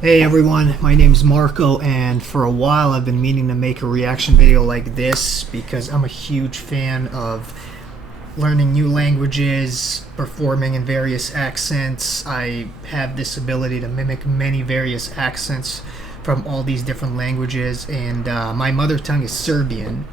Hey everyone, my name's Marco, and for a while I've been meaning to make a reaction video like this because I'm a huge fan of learning new languages, performing in various accents. I have this ability to mimic many various accents from all these different languages, and my mother tongue is Serbian.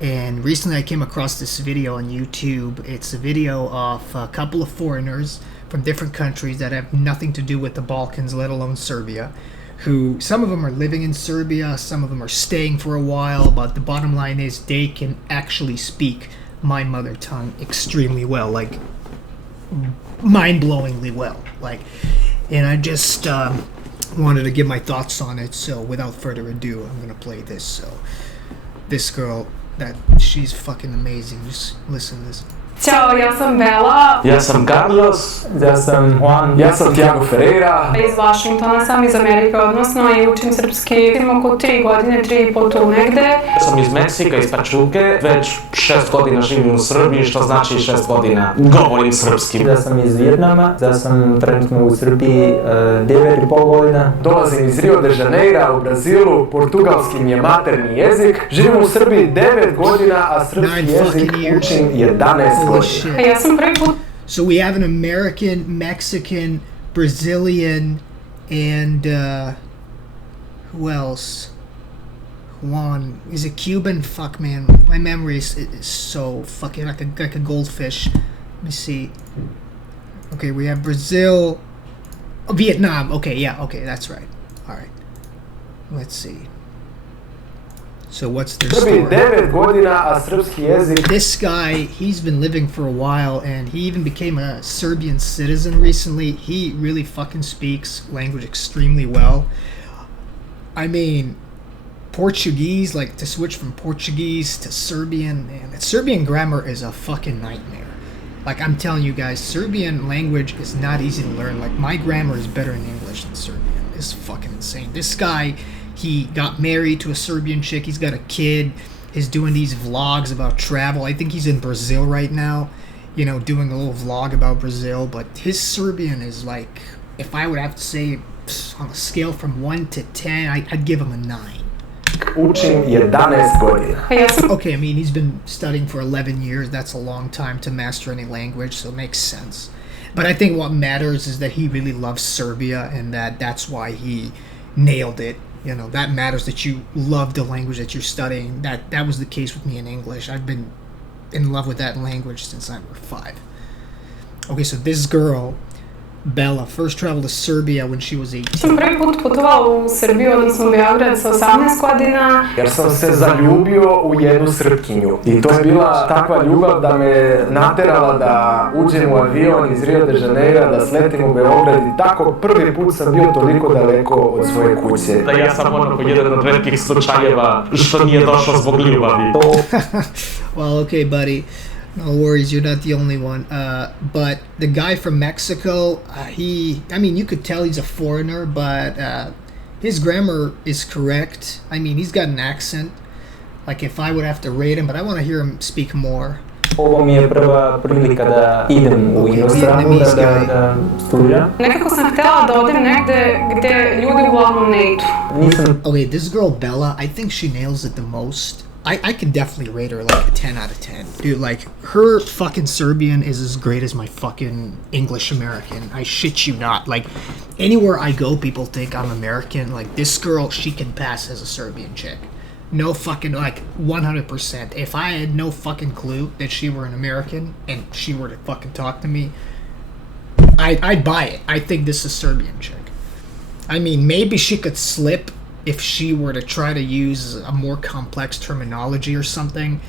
And recently I came across this video on YouTube. It's a video of a couple of foreigners from different countries that have nothing to do with the Balkans, let alone Serbia, who some of them are living in Serbia, some of them are staying for a while, but the bottom line is they can actually speak my mother tongue extremely well, like mind-blowingly well. And I just wanted to give my thoughts on it, so without further ado, I'm gonna play this. So this girl, she's fucking amazing. Just listen to this. Ćao, ja sam Bela. Ja sam Carlos. Ja sam Juan. Ja sam Tiago Ferreira. Iz Washingtona sam, iz Amerike, odnosno, i učim srpski oko 3 godine, 3,5 tu negde. Ja sam iz Meksika, iz Pačuke. Već 6 godina živim u Srbiji, što znači 6 godina govorim srpski. Ja sam iz Vijetnama. Ja sam trenutno u Srbiji 9,5 godina. Dolazim iz Rio de Janeira u Brazilu, portugalski mi je maternji jezik. Živim u Srbiji 9 godina, a srpski jezik učim 11 Ja sam prvi put. So we have an American, Mexican, Brazilian, and who else? Juan. Is it Cuban? Fuck, man. My memory is so fucking like a goldfish. Let me see. Okay, we have Brazil, Vietnam. Okay, yeah, okay, that's right. All right. Let's see. So what's their story? 9 godina, a srpski jezik. This guy, he's been living for a while, and he even became a Serbian citizen recently. He really fucking speaks language extremely well. I mean, Portuguese, like to switch from Portuguese to Serbian, man, Serbian grammar is a fucking nightmare. Like, I'm telling you guys, Serbian language is not easy to learn. Like, my grammar is better in English than Serbian. It's fucking insane. This guy, he got married to a Serbian chick. He's got a kid. He's doing these vlogs about travel. I think he's in Brazil right now, you know, doing a little vlog about Brazil. But his Serbian is like, if I would have to say on a scale from 1 to 10, I'd give him a 9. Učim 11 godina. Okay, I mean, he's been studying for 11 years. That's a long time to master any language, so it makes sense. But I think what matters is that he really loves Serbia, and that's why he nailed it. You know, that matters, that you love the language that you're studying. That was the case with me in English. I've been in love with that language since I was 5. Okay, so this girl, Bella, first traveled to Serbia when she was 18. Sam prvi put putovao u Srbiju, odnosno u Beograd sa 18 godina. Jer sam se zaljubio u jednu Srpkinju. I to je bila takva ljubav da me naterala da uđem u avion iz Rio de Janeira, da sletim u Beograd i tako prvi put sam bio toliko daleko od svoje kuće. Da ja sam onako jedan od velikih slučajeva što nije došao zbog ljubavi. Well, okay, buddy. No worries, you're not the only one. But the guy from Mexico, I mean, you could tell he's a foreigner, but his grammar is correct. I mean, he's got an accent. Like, if I would have to rate him, but I want to hear him speak more. Ovo mi je prva prilika da idem u inostranu, da studiram. Nekako sam htjela da odem negde gde ljudi uglavnom ne idu. Okay, this girl, Bella, I think she nails it the most. I can definitely rate her like a 10 out of 10. Dude, like, her fucking Serbian is as great as my fucking English American. I shit you not. Like, anywhere I go, people think I'm American. Like, this girl, she can pass as a Serbian chick. No fucking, like, 100%. If I had no fucking clue that she were an American and she were to fucking talk to me, I'd buy it. I think this is a Serbian chick. I mean, maybe she could slip if she were to try to use a more complex terminology or something,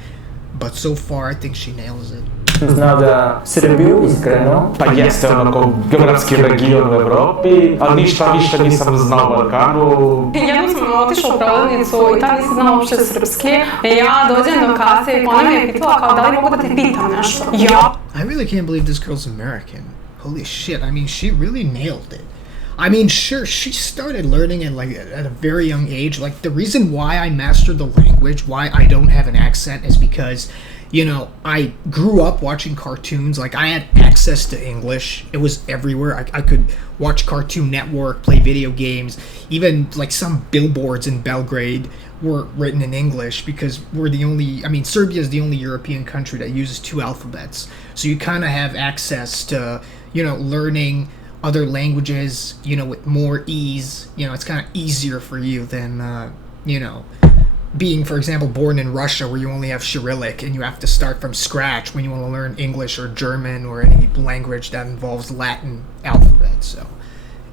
but so far I think she nails it. Znao da Srbiju iskreno. Pa jeste onako geografski region u Evropi, ali ništa više nisam znao o Balkanu. Jednom sam otišla u prodavnicu i tad nisam znala uopšte srpski. Ja dođem do kase i ona me je pitala kao da li mogu da te pitam nešto. Ja. I really can't believe this girl's American. Holy shit, I mean, she really nailed it. I mean, sure, she started learning it like at a very young age. Like, the reason why I mastered the language, why I don't have an accent, is because, you know, I grew up watching cartoons. Like, I had access to English. It was everywhere. I could watch Cartoon Network, play video games. Even like some billboards in Belgrade were written in English because we're the only. I mean, Serbia is the only European country that uses two alphabets. So you kind of have access to learning other languages with more ease. It's kind of easier for you than being, for example, born in Russia where you only have Cyrillic and you have to start from scratch when you want to learn English or German or any language that involves Latin alphabet. So,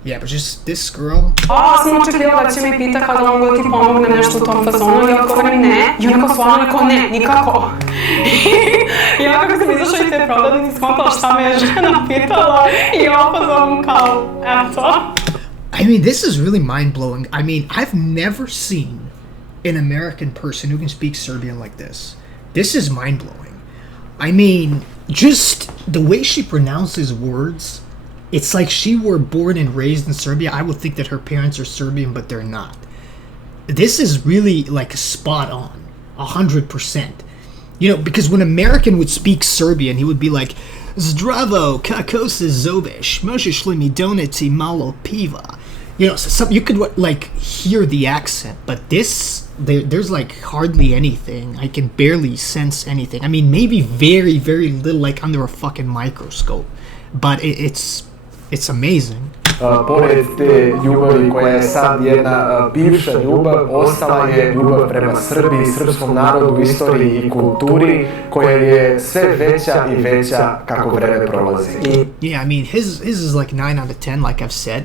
yeah, but just this girl... Sam očekivala da će mi pita kada mogu da ti pomognem nešto u tom fazonu i odgovorim ne. I onako stvarno rekao ne, nikako. I onda kako sam izašla iz te prodavnice, skontala šta me je žena pitala i opazom kao, eto. I mean, this is really mind-blowing. I mean, I've never seen an American person who can speak Serbian like this. This is mind-blowing. I mean, just the way she pronounces words, it's like she were born and raised in Serbia. I would think that her parents are Serbian, but they're not. This is really like spot on, 100%. Because when an American would speak Serbian, he would be like, Zdravo, kako se zoveš, možeš li mi doneti malo piva? So you could like hear the accent, but there's like hardly anything. I can barely sense anything. I mean, maybe very, very little, like under a fucking microscope. But it's amazing. Pored te ljubavi koja je sad jedna bivša ljubav, ostala je ljubav prema Srbiji, srpskom narodu, istoriji i kulturi koja je sve veća i veća kako vreme prolazi. Yeah, I mean, his is like 9 out of 10, like I've said.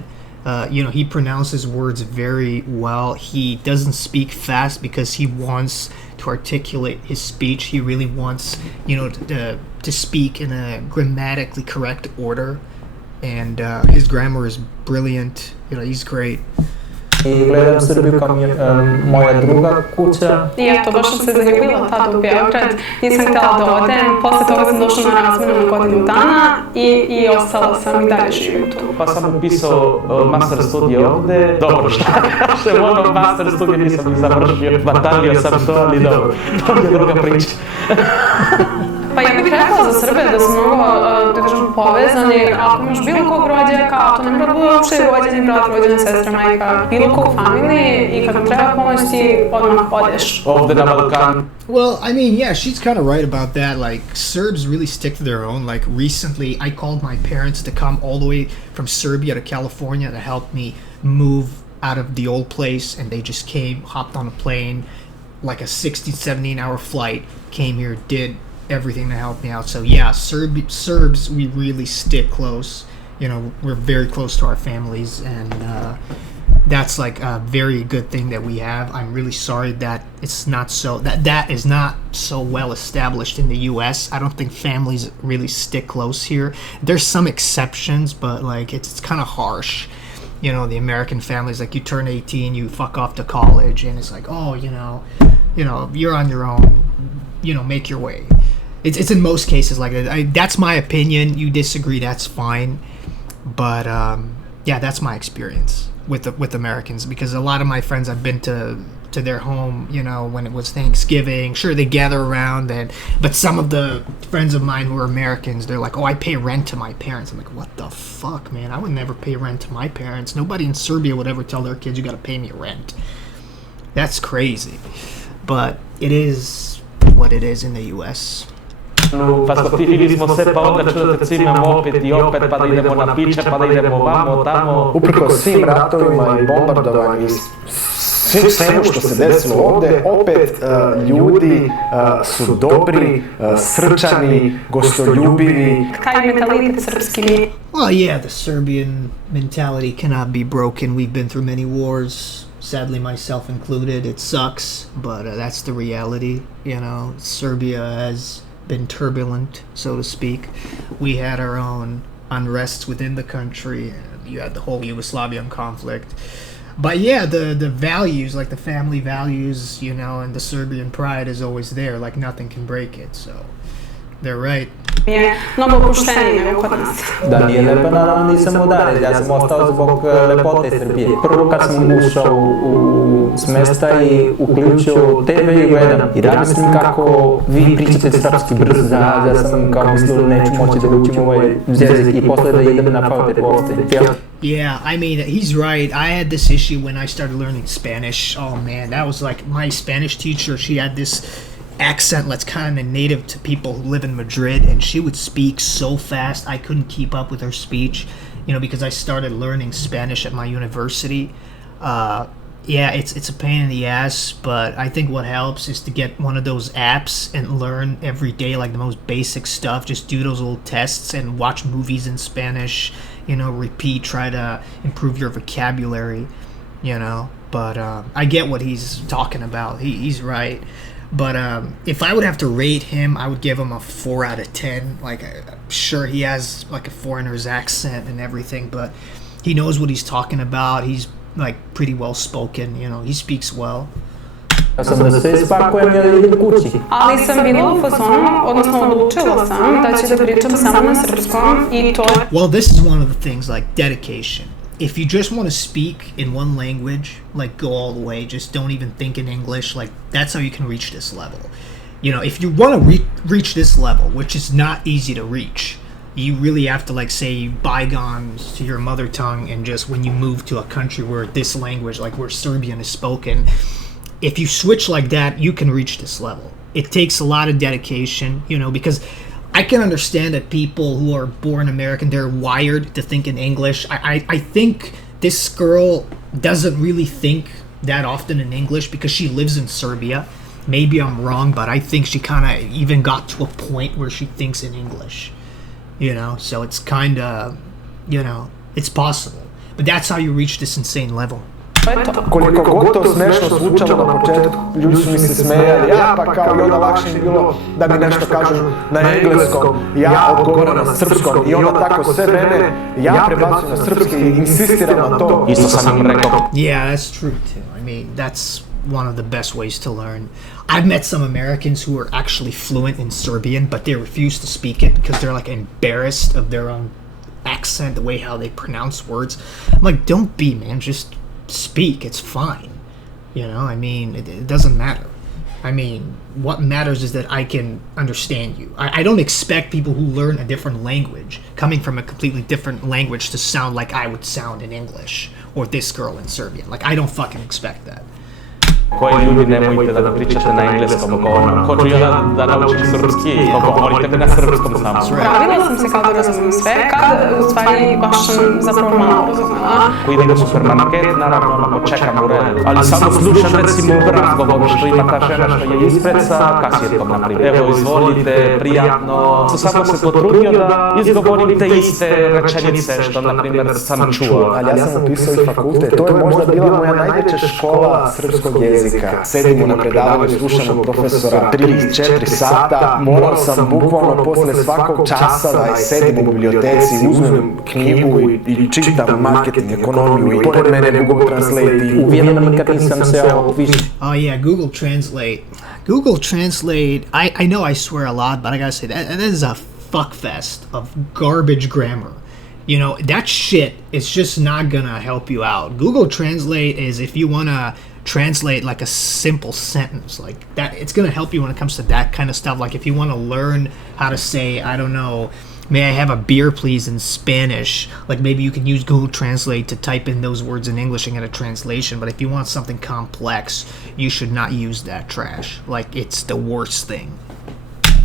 He pronounces words very well. He doesn't speak fast because he wants to articulate his speech. He really wants, to speak in a grammatically correct order. And his grammar is brilliant. He's great. I gledam Srbiju kao moja druga kuća. I eto, baš sam se zaljubila tada u Beograd, nisam htjela da odem, posle toga sam došla na razmenu na godinu dana i ostala sam i dalje živim tu. Pa sam upisao master studije ovde, dobro šta kažem, master studije nisam ni završio, batalio sam to, ali dobro, to je druga priča. Pa ja bih rekla za Srbe da su mnogo, da kažem, povezani. Ako imaš bilo kog rođaka, to ne mora da bude uopšte rođeni brat, rođena sestra, majka, bilo ko u familiji i kad vam treba pomoć ti odmah odeš. Ovde na Balkan. Well, I mean, yeah, she's kind of right about that. Like, Serbs really stick to their own. Like, recently, I called my parents to come all the way from Serbia to California to help me move out of the old place, and they just came, hopped on a plane, like a 16, 17-hour flight, came here, did everything to help me out. So yeah, Serbs, we really stick close. We're very close to our families, and that's like a very good thing that we have. I'm really sorry that it's not so that is not so well established in the U.S. I don't think families really stick close here. There's some exceptions, but like it's kind of harsh. The American families, like you turn 18, you fuck off to college, and it's like, oh, you're on your own. Make your way. It's in most cases like that. That's my opinion. You disagree, that's fine. But yeah, that's my experience with Americans, because a lot of my friends, I've been to their home, when it was Thanksgiving. Sure, they gather around, but some of the friends of mine who are Americans, they're like, oh, I pay rent to my parents. I'm like, what the fuck, man? I would never pay rent to my parents. Nobody in Serbia would ever tell their kids, you gotta pay me rent. That's crazy. But it is what it is in the U.S. Pa skotivili smo se, pa onda čudate cimamo opet i opet, pa da idemo na piće, pa da idemo vamo, tamo. Uprkos svim ratovima i bombardovanju i svemu što se desilo ovde, opet ljudi su dobri, srčani, gostoljubivi. Taj mentalitet srpski mi. Well, yeah, the Serbian mentality cannot be broken. We've been through many wars. Sadly, myself included. It sucks, but that's the reality. Serbia has been turbulent, so to speak. We had our own unrests within the country. You had the whole Yugoslavian conflict. But yeah, the values, like the family values, and the Serbian pride is always there. Like nothing can break it. So They're right. Je mnogo opušteniji nego kod nas. Da nije lepa, naravno nisam udaren, ja sam ostao zbog lepote Srbije. Prvo kad sam ušao u smještaj, uključio TV i gledam i razmislim kako vi pričate srpski brzo, da sam kao mislio da neću moći da učim ovaj jezik i posle da idem na fakultet. Yeah, I mean, he's right. I had this issue when I started learning Spanish. Oh man, that was like my Spanish teacher. She had this accent that's kind of native to people who live in Madrid, and she would speak so fast I couldn't keep up with her speech, you know, because I started learning Spanish at my university. Yeah, it's a pain in the ass, but I think what helps is to get one of those apps and learn every day, like the most basic stuff. Just do those little tests and watch movies in Spanish, you know, repeat, try to improve your vocabulary, you know. But I get what he's talking about. He's right. But if I would have to rate him, I would give him a 4 out of 10. Like, I'm sure he has like a foreigner's accent and everything, but he knows what he's talking about. He's like pretty well spoken, you know, he speaks well. Ja sam da se ispakujem i da idem kući. Ali sam bila u fazonu, odnosno odlučila sam da ću da pričam samo na srpskom i to je... Well, this is one of the things, like dedication. If you just want to speak in one language, like go all the way, just don't even think in English, like that's how you can reach this level. You know, if you want to reach this level, which is not easy to reach, you really have to like say bygones to your mother tongue, and just when you move to a country where this language, like where Serbian is spoken, if you switch like that, you can reach this level. It takes a lot of dedication, you know, because I can understand that people who are born American, they're wired to think in English. I think this girl doesn't really think that often in English because she lives in Serbia. Maybe I'm wrong, but I think she kind of even got to a point where she thinks in English. You know, so it's kind of, you know, it's possible. But that's how you reach this insane level. Koliko god to smešno zvučalo na početku, ljudi su mi se smejali, pa kao i onda lakše mi bilo da mi nešto kažu na engleskom, ja odgovoram na srpskom i onda tako sve vreme ja prebacujem na srpski i insistiram na to. Isto sam im rekao. Yeah, that's true too. I mean, that's one of the best ways to learn. I've met some Americans who are actually fluent in Serbian, but they refuse to speak it because they're like embarrassed of their own accent, the way how they pronounce words. I'm like, don't be, man, just speak, it's fine. You know, I mean, it doesn't matter. I mean, what matters is that I can understand you. I don't expect people who learn a different language, coming from a completely different language, to sound like I would sound in English, or this girl in Serbian. Like, I don't fucking expect that. Koji ljudi nemojte da pričate na engleskom, ko ću ja da naučim srpski, govorite mi na srpskom samo. Pravila sam se kao da razumijem sve, kad u stvari baš sam zapravo malo razumela. Ko idem u supermarket, naravno onako čekam u redu, ali samo slušam recimo u razgovoru što ima ta žena što je ispred sa kasijetom, naprimjer. Evo, izvolite, prijatno. Samo se potrudio da izgovorim te iste rečenice što, naprimjer, sam čuo. Ali ja sam upisao i fakultet, to je možda bila moja najveća škola srpskog jezika. Sedimo na predavanju, slušamo profesora 3-4 sata, morao sam bukvalno posle svakog časa da sedim u biblioteci, uzmem knjigu i čitam marketing, ekonomiju i pored mene Google Translate. U Vijetnamu kad nisam se više. Oh yeah, Google Translate. Google Translate, I know I swear a lot, but I gotta say, that is a fuckfest of garbage grammar. You know, that shit is just not gonna help you out. Google Translate is if you wanna translate like a simple sentence like that, it's gonna help you when it comes to that kind of stuff. Like if you want to learn how to say, I don't know, may I have a beer please in Spanish, like maybe you can use Google Translate to type in those words in English and get a translation. But if you want something complex, you should not use that trash. Like, it's the worst thing.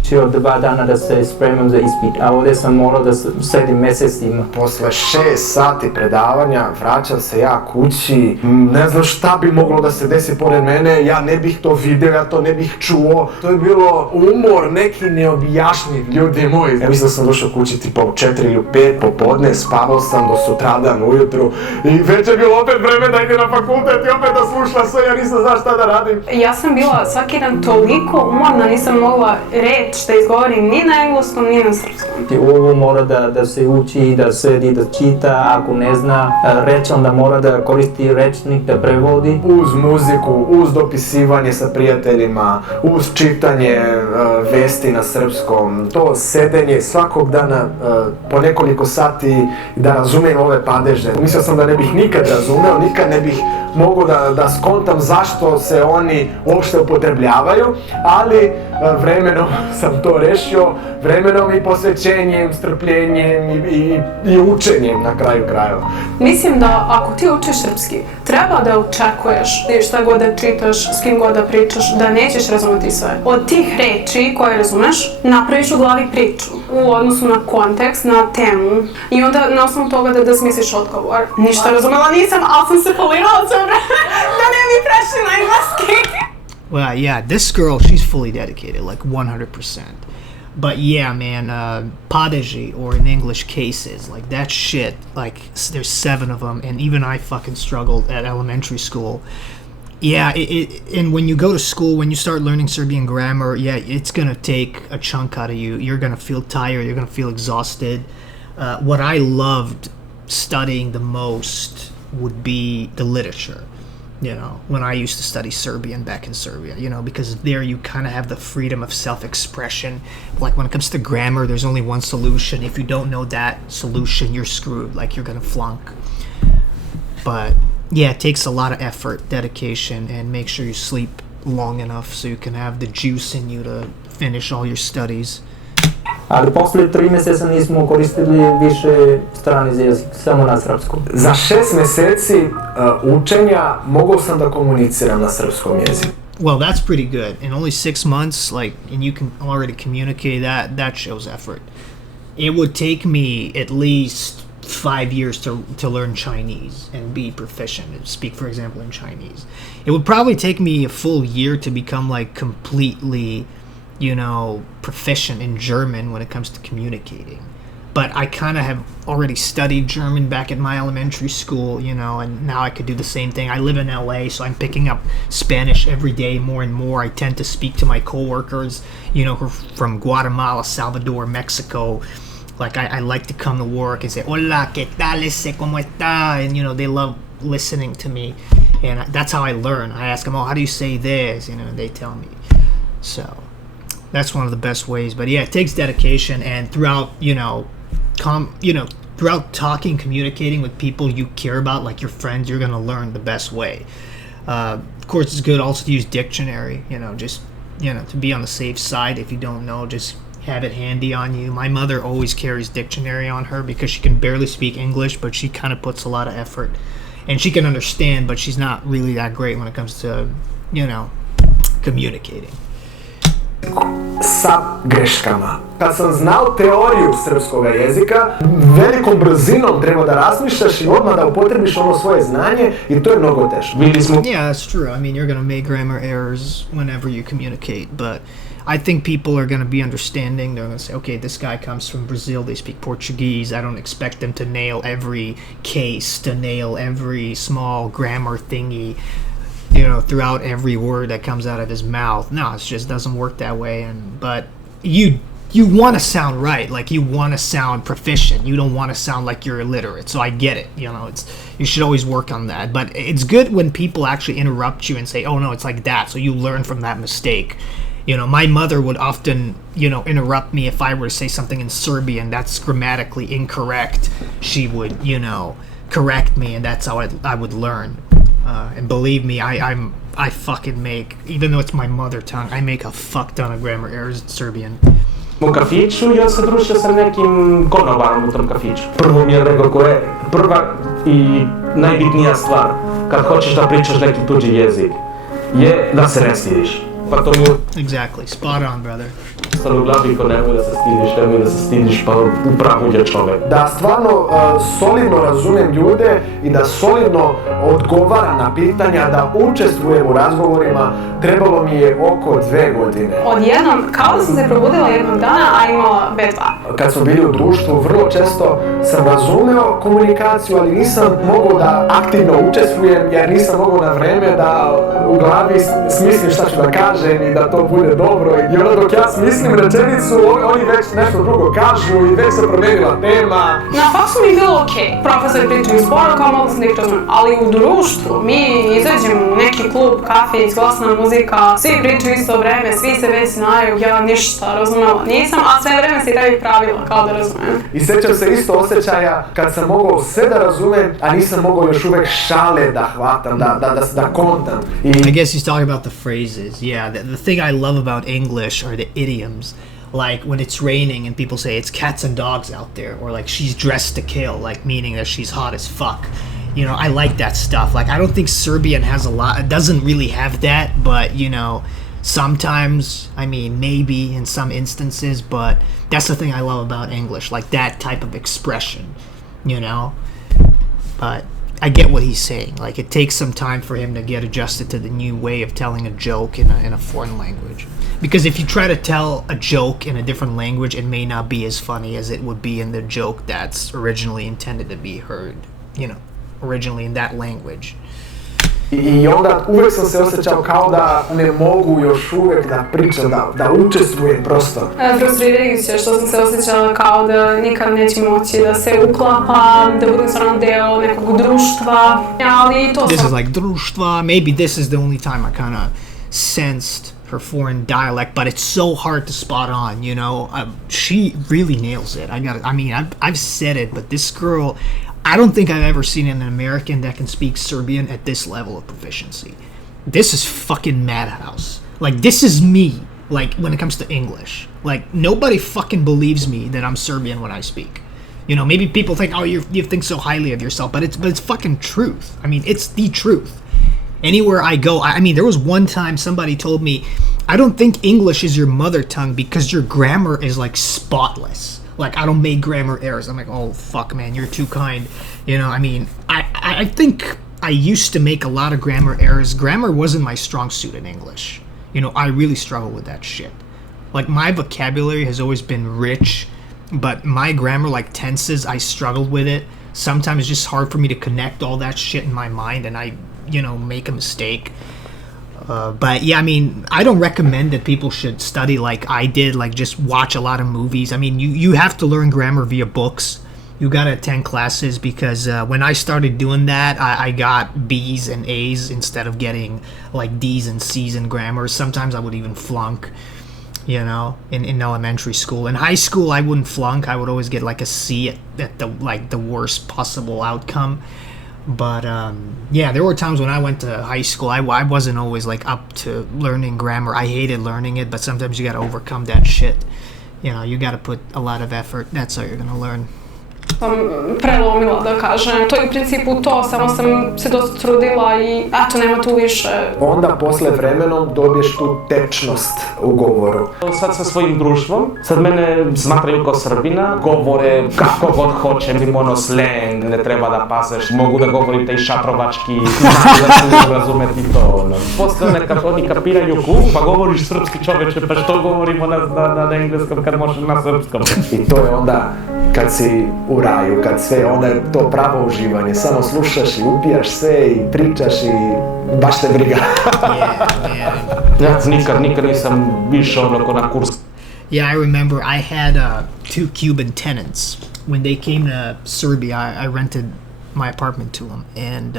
Čeo 2 dana da se spremam za ispit, a ovdje sam morao da sedim mesecima. Posle 6 sati predavanja vraćam se ja kući, ne znam šta bi moglo da se desi pored mene, ja ne bih to video, ja to ne bih čuo. To je bilo umor neki neobjašnjiv, ljudi moji. Ja mislim da sam došao kući tipa u 4 ili 5 popodne, spavao sam do sutradan ujutru i već je bilo opet vreme da ide na fakultet i opet da slušam sve, ja nisam znao šta da radim. Ja sam bila svaki dan toliko umorna, nisam mogla reč reč da izgovorim ni na engleskom, ni na srpskom. Ovo mora da se uči, da sedi, da čita, ako ne zna reč, onda mora da koristi rečnik, da prevodi. Uz muziku, uz dopisivanje sa prijateljima, uz čitanje vesti na srpskom, to sedenje svakog dana po nekoliko sati da razumijem ove padeže. Mislio sam da ne bih nikad razumeo, nikad ne bih mogu da skontam zašto se oni uopšte upotrebljavaju, ali vremenom sam to rešio, vremenom i posvećenjem, strpljenjem i učenjem na kraju krajeva. Mislim da ako ti učiš srpski, treba da očekuješ šta god da čitaš, s kim god da pričaš, da nećeš razumeti sve. Od tih reči koje razumeš, napraviš u glavi priču u odnosu na kontekst, na temu i onda na osnovu toga da smisliš odgovor. Ništa razumela nisam, ali sam se polirala da ne mi prešli na engleski. Well, yeah, this girl, she's fully dedicated, like 100%. But yeah, man, padeji, or in English, cases, like that shit, like there's 7 of them, and even I fucking struggled at elementary school. Yeah, and when you go to school, when you start learning Serbian grammar, yeah, it's gonna take a chunk out of you. You're gonna feel tired, you're gonna feel exhausted. What I loved studying the most would be the literature. You know, when I used to study Serbian back in Serbia, you know, because there you kind of have the freedom of self-expression. Like when it comes to grammar, there's only one solution. If you don't know that solution, you're screwed, like you're gonna flunk. But yeah, it takes a lot of effort, dedication, and make sure you sleep long enough so you can have the juice in you to finish all your studies. Ali posle 3 meseca nismo koristili više strani jezik, samo na srpskom. Za 6 meseci učenja mogao sam da komuniciram na srpskom jeziku. Well, that's pretty good. In only 6 months, like, and you can already communicate that shows effort. It would take me at least 5 years to learn Chinese and be proficient and speak, for example, in Chinese. It would probably take me a full year to become like completely, you know, proficient in German when it comes to communicating. But I kind of have already studied German back at my elementary school, you know, and now I could do the same thing. I live in LA, so I'm picking up Spanish every day more and more. I tend to speak to my coworkers, you know, who are from Guatemala, Salvador, Mexico. Like, I like to come to work and say, hola, ¿qué tal? ¿Cómo está? And, you know, they love listening to me. And that's how I learn. I ask them, oh, how do you say this? You know, and they tell me. So that's one of the best ways. But yeah, it takes dedication, and throughout, you know, throughout talking, communicating with people you care about, like your friends, you're gonna learn the best way. Of course, it's good also to use dictionary. You know, just, you know, to be on the safe side. If you don't know, just have it handy on you. My mother always carries dictionary on her because she can barely speak English, but she kind of puts a lot of effort, and she can understand, but she's not really that great when it comes to, you know, communicating. Sa greškama. Kad sam znao teoriju srpskog jezika, velikom brzinom treba da razmišljaš i odmah da upotrebiš ono svoje znanje, i to je mnogo teško. Yeah, that's true. I mean, you're going to make grammar errors whenever you communicate, but I think people are going to be understanding. They're going to say, okay, this guy comes from Brazil, they speak Portuguese. I don't expect them to nail every case, to nail every small grammar thingy, you know, throughout every word that comes out of his mouth. No, it just doesn't work that way. But you want to sound right, like you want to sound proficient. You don't want to sound like you're illiterate. So I get it. You know, you should always work on that. But it's good when people actually interrupt you and say, "Oh no, it's like that." So you learn from that mistake. You know, my mother would often, you know, interrupt me if I were to say something in Serbian that's grammatically incorrect. She would, you know, correct me, and that's how I would learn. And believe me, I fucking make, even though it's my mother tongue, I make a fuck ton of grammar errors in Serbian. U kafiću i on se družio sa nekim konobarom u tom kafiću. Prvo mi je rekao koja je prva i najbitnija stvar kad hoćeš da pričaš neki tuđi jezik je da se ne stidiš. Pa to mi... Exactly, spot on, brother. Stalo u glavi ko nemoj da se stidiš, pa u pravu je čovek. Da stvarno solidno razumijem ljude i da solidno odgovaram na pitanja, da učestvujem u razgovorima, trebalo mi je oko 2 godine. Odjednom, kao da sam se probudila jednog dana, a imala B2. kad smo bili u društvu, vrlo često sam razumeo komunikaciju, ali nisam mogao da aktivno učestvujem jer nisam mogao na vreme da u glavi smislim šta ću da kažem i da to bude dobro. I onda dok ja smislim rečenicu, oni već nešto drugo kažu i već se promenila tema. Na faksu mi je bilo okej. Profesori pričaju sporo, kao mogu sam da ih razumem. Ali u društvu, mi izađemo u neki klub, kafić, glasna muzika, svi pričaju isto vreme, svi se već znaju, ja ništa razumela nisam, a sve vreme si tebi pravila kao da razumem. I sjećam se isto osjećaja kad sam mogao sve da razumem, a nisam mogao još uvek šale da hvatam, da kontam. I guess he's talking about the phrases. Yeah, the thing I love about English are the idioms. Like when it's raining and people say it's cats and dogs out there, or like she's dressed to kill, like meaning that she's hot as fuck. You know, I like that stuff. Like I don't think Serbian has a lot, it doesn't really have that, but you know, sometimes, I mean, maybe in some instances, but that's the thing I love about English, like that type of expression, you know? But I get what he's saying. Like, it takes some time for him to get adjusted to the new way of telling a joke in a foreign language. Because if you try to tell a joke in a different language, it may not be as funny as it would be in the joke that's originally intended to be heard, you know, originally in that language. I onda uvek sam se osjećao kao da ne mogu još uvek da pričam, da učestvujem prosto. Frustrirajuće što sam se osjećala kao da nikad neću moći da se uklapam, da budem stvarno deo nekog društva, ali to This is like društva, maybe this is the only time I kind of sensed her foreign dialect, but it's so hard to spot on, you know? She really nails it. I've said it, but this girl, I don't think I've ever seen an American that can speak Serbian at this level of proficiency. This is fucking madhouse. Like, this is me, like, when it comes to English. Like, nobody fucking believes me that I'm Serbian when I speak. You know, maybe people think, oh, you think so highly of yourself, but it's fucking truth. I mean, it's the truth. Anywhere I go, I mean, there was one time somebody told me, I don't think English is your mother tongue because your grammar is, like, spotless. Like, I don't make grammar errors. I'm like, oh, fuck, man, you're too kind. You know, I mean, I think I used to make a lot of grammar errors. Grammar wasn't my strong suit in English. You know, I really struggle with that shit. Like, my vocabulary has always been rich, but my grammar, like tenses, I struggled with it. Sometimes it's just hard for me to connect all that shit in my mind, and I, you know, make a mistake. But yeah, I mean, I don't recommend that people should study like I did, like just watch a lot of movies. I mean, you have to learn grammar via books. You gotta attend classes because when I started doing that, I got B's and A's instead of getting like D's and C's in grammar. Sometimes I would even flunk, you know, in elementary school. In high school, I wouldn't flunk. I would always get like a C at the worst possible outcome. But yeah, there were times when I went to high school, I wasn't always like up to learning grammar. I hated learning it, but sometimes you got to overcome that shit. You know, you got to put a lot of effort. That's how you're going to learn. Sam prelomila, da kažem. To je u principu to, samo sam se dosta trudila i eto, nema tu više. Onda posle vremenom dobiješ tu tečnost u govoru. Sad sa svojim društvom, sad mene smatraju kao Srbina, govore kako god hoćem, im ono slang, ne treba da paseš, mogu da govorim taj šatrovački, da se ne razumeti to, ono. Posle oni kapiraju pa govoriš srpski čoveče, pa što govorimo na engleskom kad možeš na srpskom. I to je onda kad si u raju, kad sve, onda je to pravo uživanje, samo slušaš i upijaš sve i pričaš i baš te briga. Ja nikad nisam išao onako na kurs. Yeah, I remember I had 2 Cuban tenants. When they came to Serbia, I rented my apartment to them, and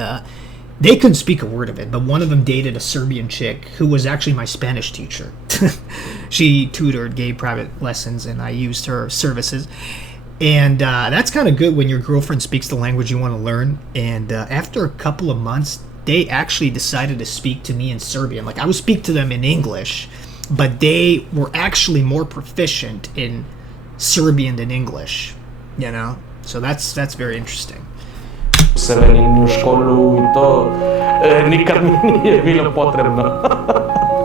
they couldn't speak a word of it, but one of them dated a Serbian chick who was actually my Spanish teacher. She tutored, gave private lessons, and I used her services. And that's kind of good when your girlfriend speaks the language you want to learn. And after a couple of months, they actually decided to speak to me in Serbian. Like, I would speak to them in English, but they were actually more proficient in Serbian than English, you know? So that's very interesting. U školu i to nikad mi nije bilo potrebno.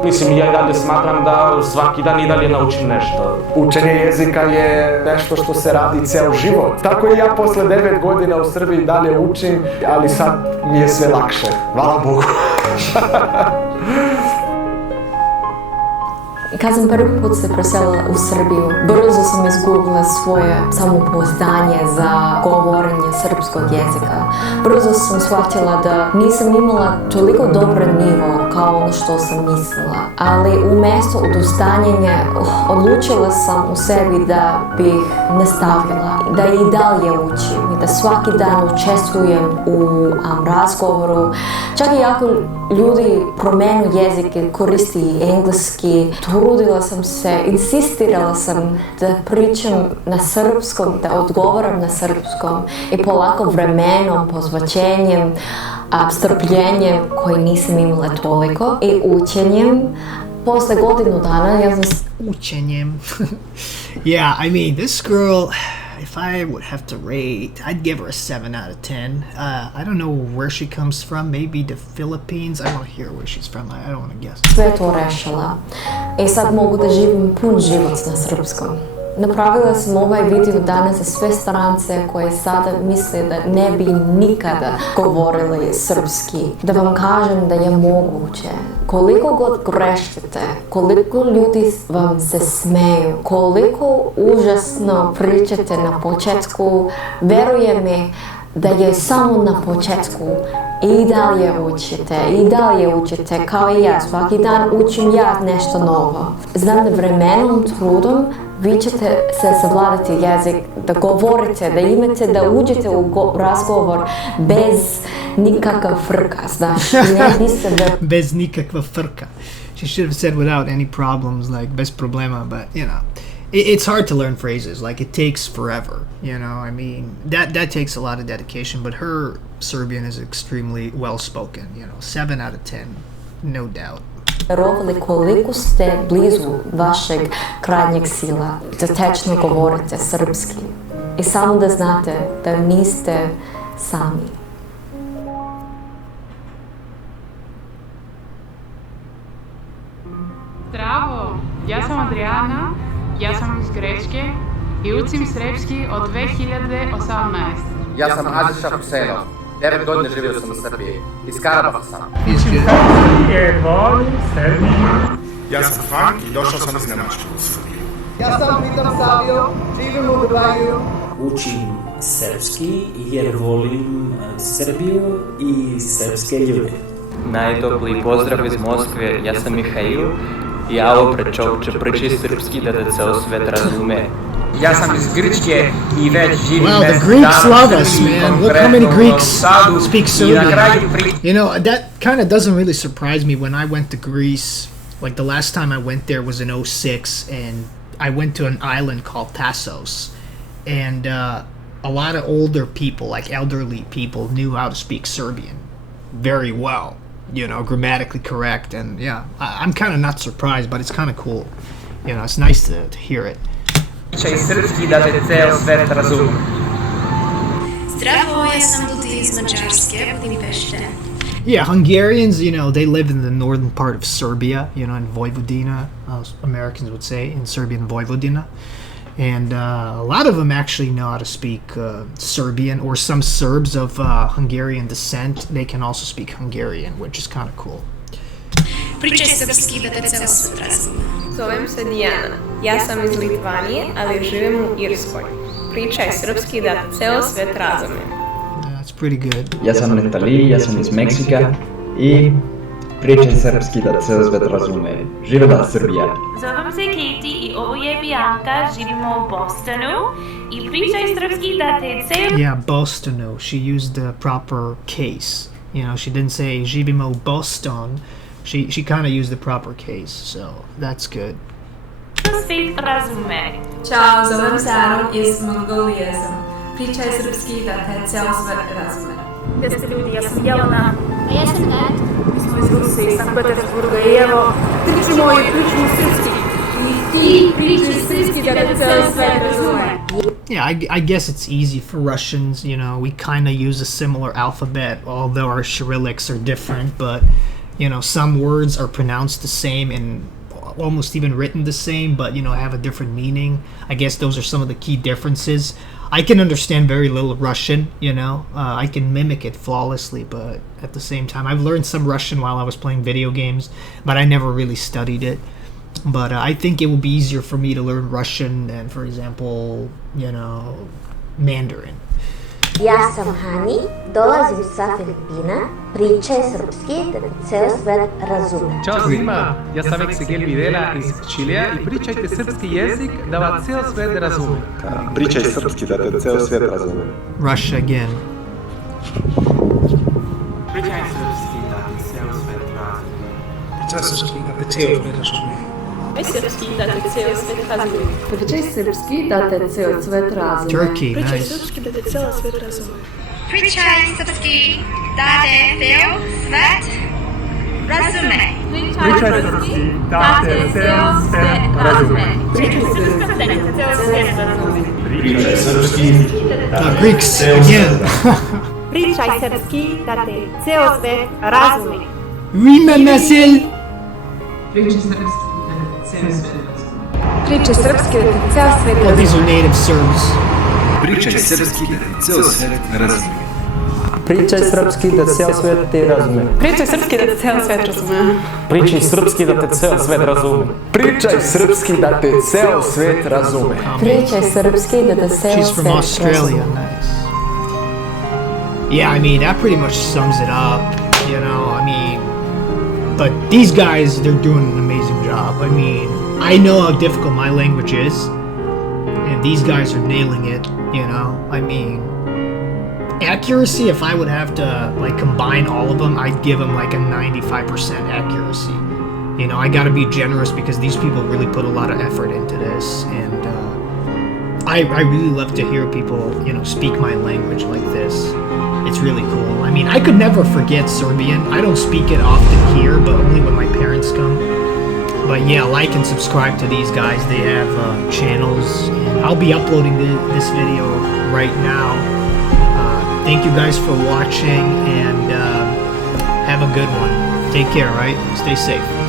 Mislim, ja i dalje smatram da svaki dan i dalje naučim nešto. Učenje jezika je nešto što se radi ceo život. Tako i ja posle 9 godina u Srbiji dalje učim, ali sad mi je sve lakše. Hvala Bogu. Kad sam prvi put se preselila u Srbiju, brzo sam izgubila svoje samopouzdanje za govorenje srpskog jezika. Brzo sam shvatila da nisam imala toliko dobar nivo kao ono što sam mislila. Ali umjesto odustanjenja odlučila sam u sebi da bih nastavila, da i dalje učim i da svaki dan učestvujem u razgovoru. Čak i ako ljudi promenu jezike, koristi engleski, trudila sam se, insistirala sam da pričam na srpskom, da odgovaram na srpskom i polako vremenom, pozvaćenjem, strpljenjem koji nisam imala toliko i učenjem. Posle godinu dana ja sam... Učenjem. Yeah, I mean, this girl, if I would have to rate, I'd give her a 7 out of 10. I don't know where she comes from, maybe the Philippines. I don't hear where she's from, I don't want to guess. Sve to rešila i sad mogu da živim pun život na srpskom. Napravila sam ovaj video danas za sve strance koje sada misle da ne bi nikada govorili srpski. Da vam kažem da je moguće. Koliko god grešite, koliko ljudi vam se smeju, koliko užasno pričate na početku, veruje mi da je samo na početku. I dalje učite, kao i ja. Svaki dan učim ja nešto novo. Znam da vremenom, trudom, vi ćete se savladati jezik, da govorite, da imate, da uđete u razgovor bez nikakva frka, znaš, ne biste da... Bez nikakva frka. She should have said without any problems, like, bez problema, but, you know, it's hard to learn phrases, like, it takes forever, you know, I mean, that takes a lot of dedication, but her Serbian is extremely well-spoken, you know, 7 out of 10, no doubt. Verovali koliko ste blizu vašeg krajnjeg sila, da tečno govorite srpski. I samo da znate da niste sami. Zdravo, ja sam Adriana, ja sam iz Grečke i učim srpski od 2018. Ja sam Aziša Husenov. 9 godina živio sam u Srbiji. Iz Karabaha sam. Ja sam Frank i došao sam iz Njemačke u Srbiji. Ja sam Pitam Savio, živim u Dubaju. Učim srpski jer volim Srbiju i srpske ljude. Najtopliji pozdrav iz Moskve, ja sam Mihail i ja ovo prečovče pričaj srpski da ceo svet razume. Ja sam iz Grčke i već živim wow, the mjesec Greeks dana love us, man. Look how many Greeks speak Serbian. You know, that kind of doesn't really surprise me. When I went to Greece, like the last time I went there was in '06, and I went to an island called Tassos, and a lot of older people, like elderly people, knew how to speak Serbian very well. You know, grammatically correct, and yeah, I'm kind of not surprised, but it's kind of cool. You know, it's nice to hear it. Pričaj srpski da te ceo svet razume. Zdravo, ja sam Luti iz Mađarske, Budimpešte. Yeah, Hungarians, you know, they live in the northern part of Serbia, you know, in Vojvodina, Americans would say, in Serbian Vojvodina. And a lot of them actually know how to speak Serbian, or some Serbs of Hungarian descent, they can also speak Hungarian, which is kind of cool. Pričaj srpski da te ceo svet razume. Zovem se Dijana. Ja sam iz Litvanije, ali živim u Irskoj. Pričaj srpski da te ceo svet razume. That's pretty good. Ja sam Natali, ja sam iz Meksika i pričaj srpski da ceo svet razume. Živela Srbija. Zovem se Katie i ovo je Bianca, živimo u Bostonu i pričaj srpski da te ceo... Yeah, Bostonu. She used the proper case. You know, she didn't say živimo u Boston. She kind of used the proper case, so that's good. Svet razume. Ćao, zovem se Aron iz Mongolije sam. Pričaj srpski da te ceo svet razume. Gde ste ljudi, ja sam Jelena. A ja sam Kat. Mi smo iz Rusije, iz Sankt Petersburga i evo, pričamo srpski. I ti pričaj srpski da te ceo svet razume. Yeah, I guess it's easy for Russians, you know, we kind of use a similar alphabet, although our Cyrillics are different, but you know, some words are pronounced the same and almost even written the same, but, you know, have a different meaning. I guess those are some of the key differences. I can understand very little Russian, you know. I can mimic it flawlessly, but at the same time, I've learned some Russian while I was playing video games, but I never really studied it. But I think it would be easier for me to learn Russian than, for example, Mandarin. Ja sam Hani, dolazim sa Filipina, pričaj srpski da te ceo svet razume. Ćao svima, ja sam Exegel Videla iz Čilija i pričajte srpski jezik da vas ceo svet razume. Pričaj srpski da te ceo svet razume. Russia again. Pričaj srpski da te ceo svet razume. Pričaj srpski da te ceo svet razume. Srpski da te ceo svet razume. Pričaj srpski da te ceo svet razume. Turkey, Pričaj nice. srpski da te ceo svet razume. Pričaj srpski da te ceo svet razume. Pričaj srpski da te ceo svet razume. Pričaj srpski da te ceo svet razume. Pričaj srpski Greeks again. Pričaj srpski da te ceo svet razume. Rima nasil. Pričaj srpski da te ceo svet razume. Pričaj srpski da te ceo svet Well, these are native Serbs. Pričaj srpski da te ceo svet razume. Pričaj srpski da ceo svet te razume. Pričaj srpski da te ceo svet razume. Pričaj srpski da te ceo svet razume. Pričaj srpski da te ceo svet razume. Pričaj srpski da te ceo She's from svet Australia, razume. nice. Yeah, I mean, that pretty much sums it up, but these guys, they're doing an amazing job. I mean, I know how difficult my language is, and these guys are nailing it, I mean, accuracy, if I would have to, combine all of them, I'd give them, a 95% accuracy. I gotta be generous because these people really put a lot of effort into this, and I really love to hear people, speak my language like this. It's really cool. I mean, I could never forget Serbian. I don't speak it often here, but only when my parents come. But yeah, like and subscribe to these guys. They have channels, and I'll be uploading this video right now. Thank you guys for watching, and have a good one. Take care, right? Stay safe.